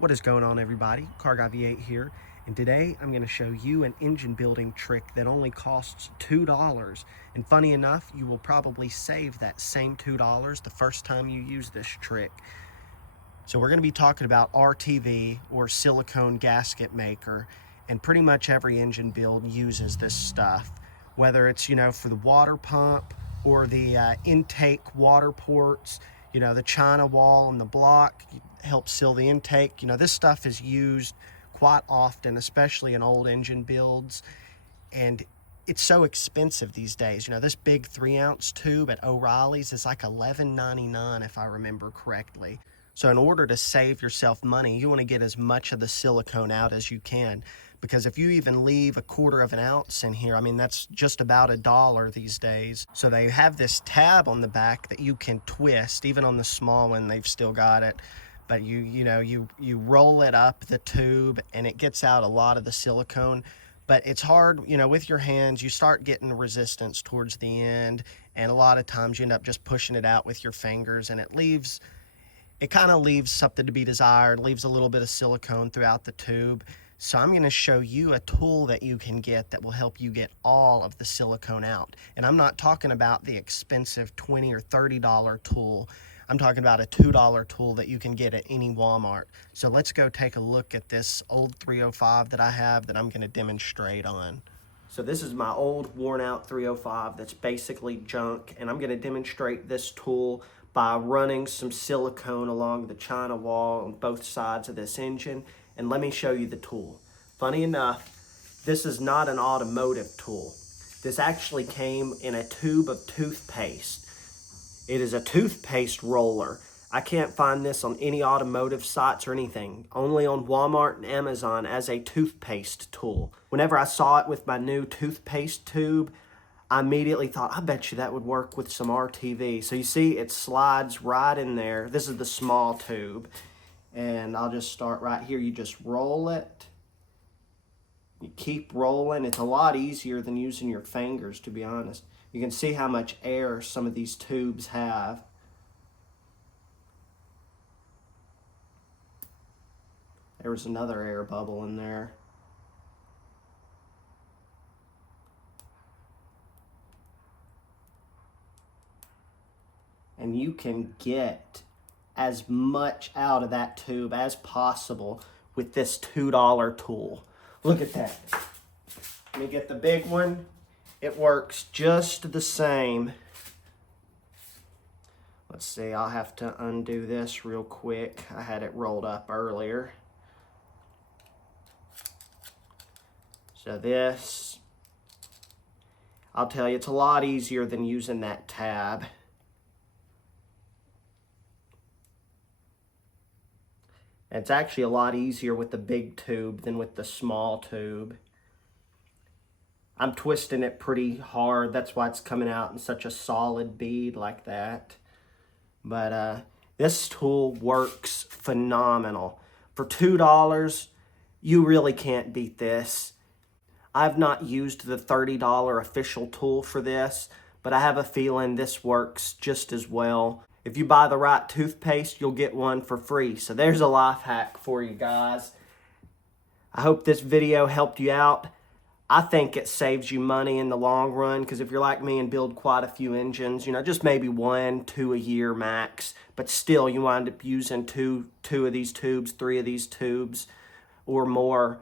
What is going on, everybody? Car Guy V8 here, and today I'm going to show you an engine building trick that only costs $2. And funny enough, you will probably save that same $2 the first time you use this trick. So we're going to be talking about RTV, or silicone gasket maker, and pretty much every engine build uses this stuff, whether it's, for the water pump or the intake water ports, the China wall and the block helps seal the intake. This stuff is used quite often, especially in old engine builds, and it's so expensive these days. This big 3-ounce tube at O'Reilly's is like $11.99 if I remember correctly. So in order to save yourself money, you want to get as much of the silicone out as you can, because if you even leave 1/4 of an ounce in here, that's just about $1 these days. So they have this tab on the back that you can twist. Even on the small one, they've still got it. But you roll it up the tube and it gets out a lot of the silicone. But it's hard, with your hands, you start getting resistance towards the end, and a lot of times you end up just pushing it out with your fingers, and it kind of leaves something to be desired, leaves a little bit of silicone throughout the tube. So I'm going to show you a tool that you can get that will help you get all of the silicone out. And I'm not talking about the expensive $20 or $30 tool. I'm talking about a $2 tool that you can get at any Walmart. So let's go take a look at this old 305 that I have that I'm going to demonstrate on. So this is my old worn out 305 that's basically junk, and I'm going to demonstrate this tool by running some silicone along the China wall on both sides of this engine. And let me show you the tool. Funny enough, this is not an automotive tool. This actually came in a tube of toothpaste. It is a toothpaste roller. I can't find this on any automotive sites or anything, only on Walmart and Amazon as a toothpaste tool. Whenever I saw it with my new toothpaste tube, I immediately thought, I bet you that would work with some RTV. So you see, it slides right in there. This is the small tube. And I'll just start right here. You just roll it. You keep rolling. It's a lot easier than using your fingers, to be honest. You can see how much air some of these tubes have. There was another air bubble in there. And you can get as much out of that tube as possible with this $2 tool. Look at that. Let me get the big one. It works just the same. Let's see, I'll have to undo this real quick. I had it rolled up earlier. So this, I'll tell you, it's a lot easier than using that tab. It's actually a lot easier with the big tube than with the small tube. I'm twisting it pretty hard. That's why it's coming out in such a solid bead like that. But this tool works phenomenal. For $2, you really can't beat this. I've not used the $30 official tool for this, but I have a feeling this works just as well. If you buy the right toothpaste, you'll get one for free. So there's a life hack for you guys. I hope this video helped you out. I think it saves you money in the long run, because if you're like me and build quite a few engines, just maybe 1, 2 a year max, but still you wind up using two of these tubes, 3 of these tubes or more.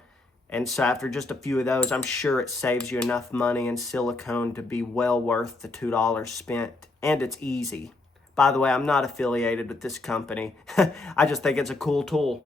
And so after just a few of those, I'm sure it saves you enough money in silicone to be well worth the $2 spent. And it's easy. By the way, I'm not affiliated with this company. I just think it's a cool tool.